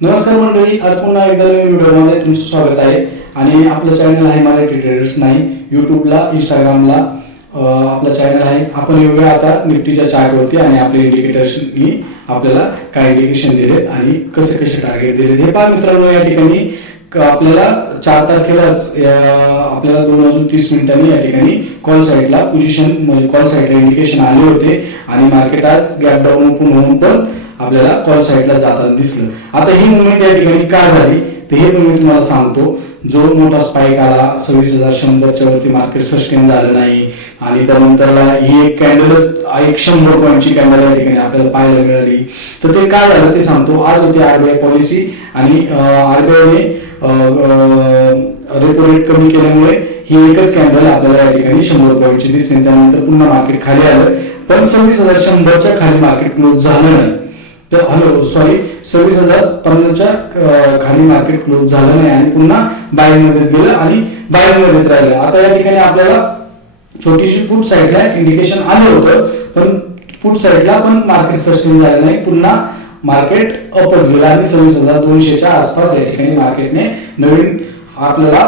नमस्कार मंडळी, आज पुन्हा एकदा नवीन व्हिडिओमध्ये तुमचं स्वागत आहे. आणि आपलं चॅनल आहे मराठी ट्रेडर्स 9. यूट्यूबला, इंस्टाग्रामला आपलं चॅनल आहे. आपण येऊया आता निफ्टीच्या चार्टवरती आणि आपले इंडिकेटर्सनी आपल्याला काय इंडिकेशन दिले आणि कसे कसे टार्गेट दिले हे पहा मित्रांनो. या ठिकाणी आपल्याला 4 तारखेलाच आपल्याला 2:30 या ठिकाणी कॉल साईडला पोझिशन कॉल साईडला इंडिकेशन आले होते आणि मार्केट आज गॅप डाऊन ओपन होऊन पण आपल्याला कॉल साईडला जाताना दिसलं. आता ही मुवमेंट या ठिकाणी का झाली ते हे मी तुम्हाला सांगतो. जो मोठा स्पाइक आला 26,100 वरती मार्केट सस्टेन झालं नाही आणि त्यानंतरला ही एक कॅन्डल 100 पॉईंटची कॅन्डल या ठिकाणी आपल्याला पाहायला मिळाली. तर ते काय झालं ते सांगतो. आज होती आरबीआय पॉलिसी आणि आरबीआयने रेपो रेट कमी केल्यामुळे ही एकच कॅन्डल आपल्याला या ठिकाणी 100 पॉईंटची दिसते. त्यानंतर पुन्हा मार्केट खाली आलं पण 26,100च्या खाली मार्केट क्लोज झालं नाही. तर 26,050च्या खाली मार्केट क्लोज झालं नाही आणि पुन्हा बायिंग मध्येच गेलं आणि बायिंग मध्येच राहिलं. आता या ठिकाणी आपल्याला छोटीशी पुट साईडला इंडिकेशन आलं होतं पण पुट साईडला पण मार्केट सस्टेन झालं नाही. पुन्हा मार्केट अपच गेलं आणि 26,200च्या आसपास या ठिकाणी मार्केटने नवीन आपल्याला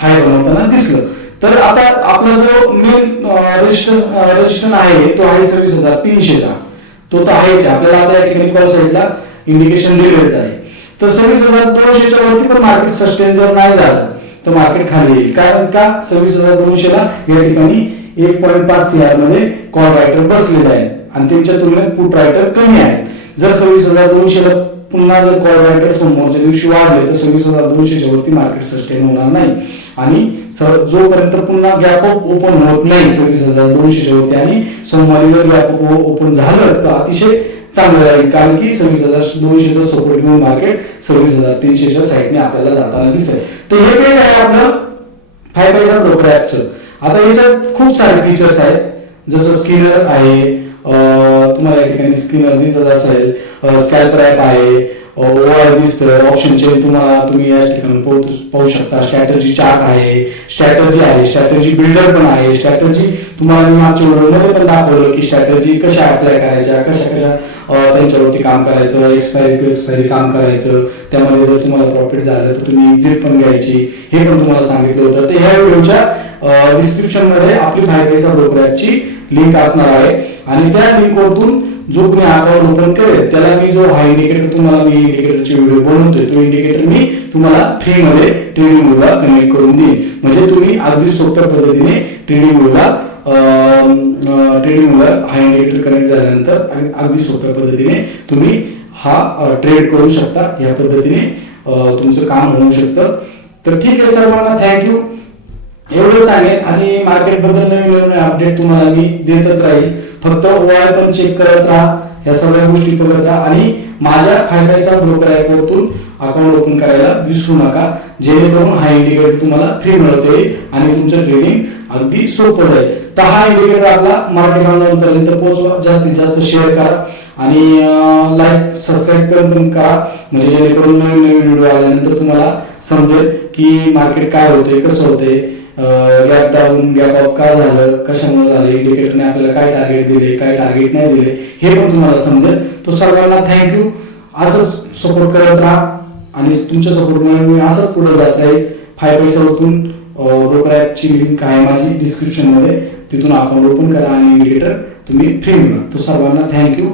हाय बनवताना दिसलं. तर आता आपला जो मेन रेजिस्टन्स आहे तो आहे 26,300चा. तो तर आहेच. आपल्याला आता या ठिकाणी कॉल साईडला इंडिकेशन दिलेच आहे. तर 26,200च्या वरती पण मार्केट सस्टेन जर नाही झालं तर मार्केट खाली येईल. कारण का 26,200ला या ठिकाणी 1.5 CR मध्ये कॉल रायटर बसलेले आहेत आणि त्यांच्या तुलनेत पुट रायटर कमी आहेत. जर 26,200ला पुन्हा जर कॉल रायटर समोरच्या दिवशी वाढले तर 26,200च्या वरती मार्केट सस्टेन होणार नाही आणि जोपर्यंत पुन्हा गॅप अप ओपन होत नाही 26,200च्या वरती आणि सोमवारी जर गॅप अप ओपन झालं तर अतिशय चांगलं राहील. कारण की 26,200चा सपोर्ट घेऊन मार्केट 26,300च्या साईडने आपल्याला जाताना दिसेल. तर हे पेज आहे आपलं 5 पैसा ब्रोकर ॲपचं. आता याच्यात खूप सारे फीचर्स आहेत. जसं स्कॅनर आहे, तुम्हाला या ठिकाणी स्कॅनर दिसत असेल, स्कॅल्पर ॲप आहे, ओआर दिसतं, ऑप्शन चेन तुम्ही या ठिकाणी पाहू शकता. स्ट्रॅटेजी चार्ट आहे, स्ट्रॅटेजी बिल्डर पण आहे. स्ट्रॅटेजी तुम्हाला मी मागच्या व्हिडिओमध्ये पण दाखवलं की स्ट्रॅटेजी कशा अप्लाय करायच्या, कशा त्यांच्यावरती काम करायचं, एक्सपायरी टू एक्सपायरी काम करायचं. त्यामध्ये जर तुम्हाला प्रॉफिट झालं तर तुम्ही एक्झिट पण घ्यायची हे पण तुम्हाला सांगितलं होतं. तर ह्या व्हिडिओच्या डिस्क्रिप्शन मध्ये आपली 5 पैसा ब्रोकर ॲपची लिंक असणार आहे आणि त्या लिंकवरून जो कोणी अकाउंट ओपन करेल त्याला मी जो हा इंडिकेटर तुम्हाला मी इंडिकेटरचे व्हिडिओ बनवतोय तो इंडिकेटर मी तुम्हाला फ्री मध्ये ट्रेडिंग व्ह्यूला कनेक्ट करून देईन. म्हणजे तुम्ही अगदी सोप्या पद्धतीने ट्रेडिंग व्ह्यूला हा इंडिकेटर कनेक्ट झाल्यानंतर अगदी सोप्या पद्धतीने तुम्ही हा ट्रेड करू शकता. या पद्धतीने तुमचं काम होऊ शकतं. तर ठीक आहे, सर्वांना थँक्यू एवढं सांगेन आणि मार्केट बद्दल नवीन अपडेट तुम्हाला मी देतच राहील. फक्त ओआर पण चेक करत राहा, या सगळ्या गोष्टी बघत राहा आणि माझ्या 5 पैसा ब्रोकर ॲपवरून अकाउंट ओपन करायला विसरू नका. जेणेकरून हा इंडिकेटर तुम्हाला फ्री मिळत येईल आणि तुमचं ट्रेडिंग अगदी सोपं जाईल. तर हा इंडिकेटर आपला मराठी बांधवांपर्यंत पोहोचवा, जास्तीत जास्त शेअर करा आणि लाईक सबस्क्राईब करा. म्हणजे जेणेकरून नवीन व्हिडिओ आल्यानंतर तुम्हाला समजेल की मार्केट काय होते, कसं होते, गॅप डाऊन गॅप अप काय झालं, कशामुळे झालं, इंडिकेटरने आपल्याला काय टार्गेट दिले, काय टार्गेट नाही दिले हे पण तुम्हाला समजेल. तो सर्वांना थँक्यू. असंच सपोर्ट करत राहा आणि तुमच्या सपोर्टमुळे मी असंच पुढे जात राहील. 5 पैसावरून ब्रोकर ॲपची लिंक आहे माझी डिस्क्रिप्शन मध्ये, तिथून अकाउंट ओपन करा आणि इंडिकेटर तुम्ही फ्री मिळवा. तो सर्वांना थँक्यू.